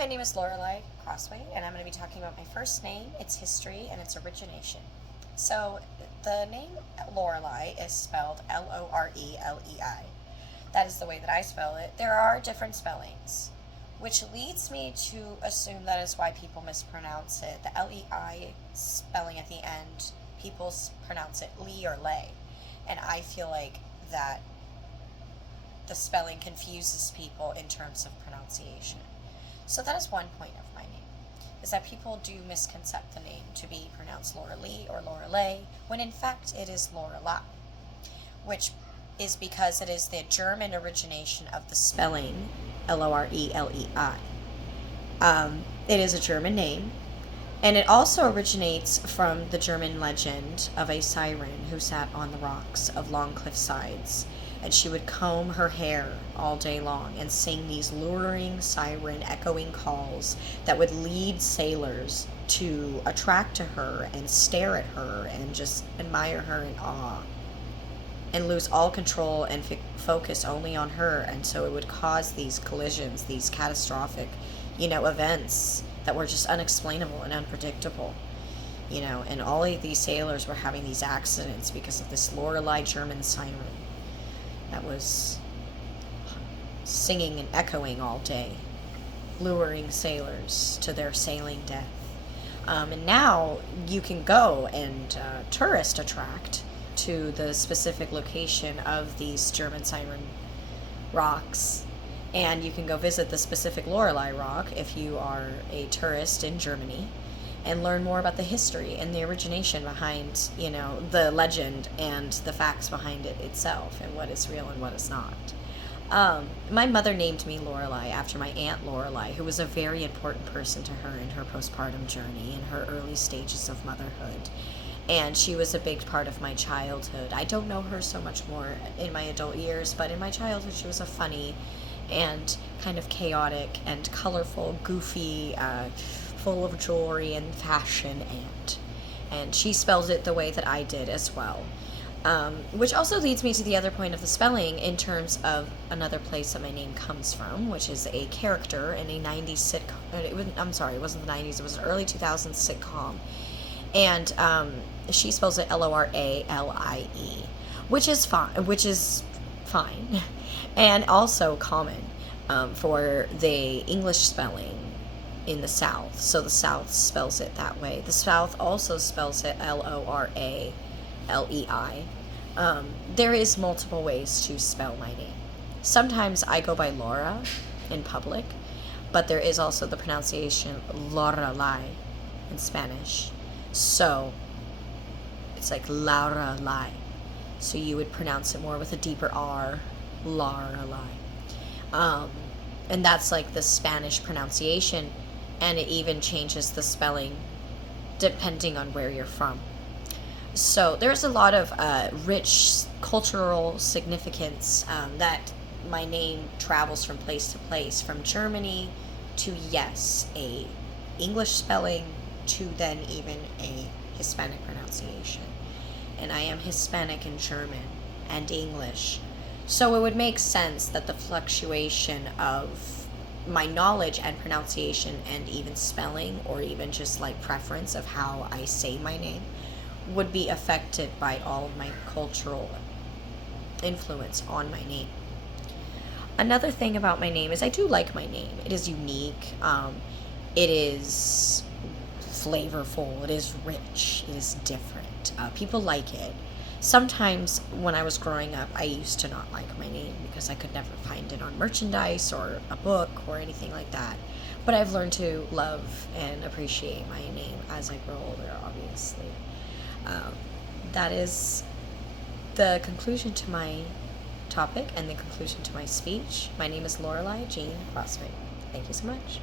my name is Lorelei Crossway, and I'm going to be talking about my first name, its history, and its origination. So, the name Lorelei is spelled Lorelei. That is the way that I spell it. There are different spellings, which leads me to assume that is why people mispronounce it. The LEI spelling at the end, people pronounce it Lee or Lay. And I feel like that the spelling confuses people in terms of pronunciation. So that is one point of my name, is that people do misconcept the name to be pronounced Lorelei or Lorelei, when in fact it is Lorelei, which is because it is the German origination of the spelling Lorelei. It is a German name, and it also originates from the German legend of a siren who sat on the rocks of long cliff sides, and she would comb her hair all day long and sing these luring siren echoing calls that would lead sailors to attract to her and stare at her and just admire her in awe and lose all control and focus only on her. And so it would cause these collisions, these catastrophic, events that were just unexplainable and unpredictable. And all of these sailors were having these accidents because of this Lorelei German siren that was singing and echoing all day, luring sailors to their sailing death. And now you can go and tourist attract to the specific location of these German siren rocks, and you can go visit the specific Lorelei rock if you are a tourist in Germany, and learn more about the history and the origination behind, the legend and the facts behind it itself, and what is real and what is not. My mother named me Lorelei after my Aunt Lorelei, who was a very important person to her in her postpartum journey, in her early stages of motherhood. And she was a big part of my childhood. I don't know her so much more in my adult years, but in my childhood she was a funny and kind of chaotic and colorful, goofy, full of jewelry and fashion aunt. And she spells it the way that I did as well. Which also leads me to the other point of the spelling in terms of another place that my name comes from, which is a character in a 90s sitcom. It wasn't the 90s, it was an early 2000s sitcom. And she spells it Loralie, which is fine, and also common for the English spelling in the South. So the South spells it that way. The South also spells it Loralei. There is multiple ways to spell my name. Sometimes I go by Laura in public, but there is also the pronunciation Lorelei in Spanish. So it's like Lorelei. So you would pronounce it more with a deeper R, Lorelei. And that's like the Spanish pronunciation, and it even changes the spelling depending on where you're from. So there's a lot of rich cultural significance that my name travels from place to place, from Germany to, yes, a English spelling, to then even a Hispanic pronunciation. And I am Hispanic and German and English. So it would make sense that the fluctuation of my knowledge and pronunciation and even spelling, or even just like preference of how I say my name, would be affected by all of my cultural influence on my name. Another thing about my name is I do like my name. It is unique. It is flavorful. It is rich. It is different. People like it. Sometimes when I was growing up, I used to not like my name because I could never find it on merchandise or a book or anything like that. But I've learned to love and appreciate my name as I grow older, obviously. That is the conclusion to my topic and the conclusion to my speech. My name is Lorelei Jean Crossway. Thank you so much.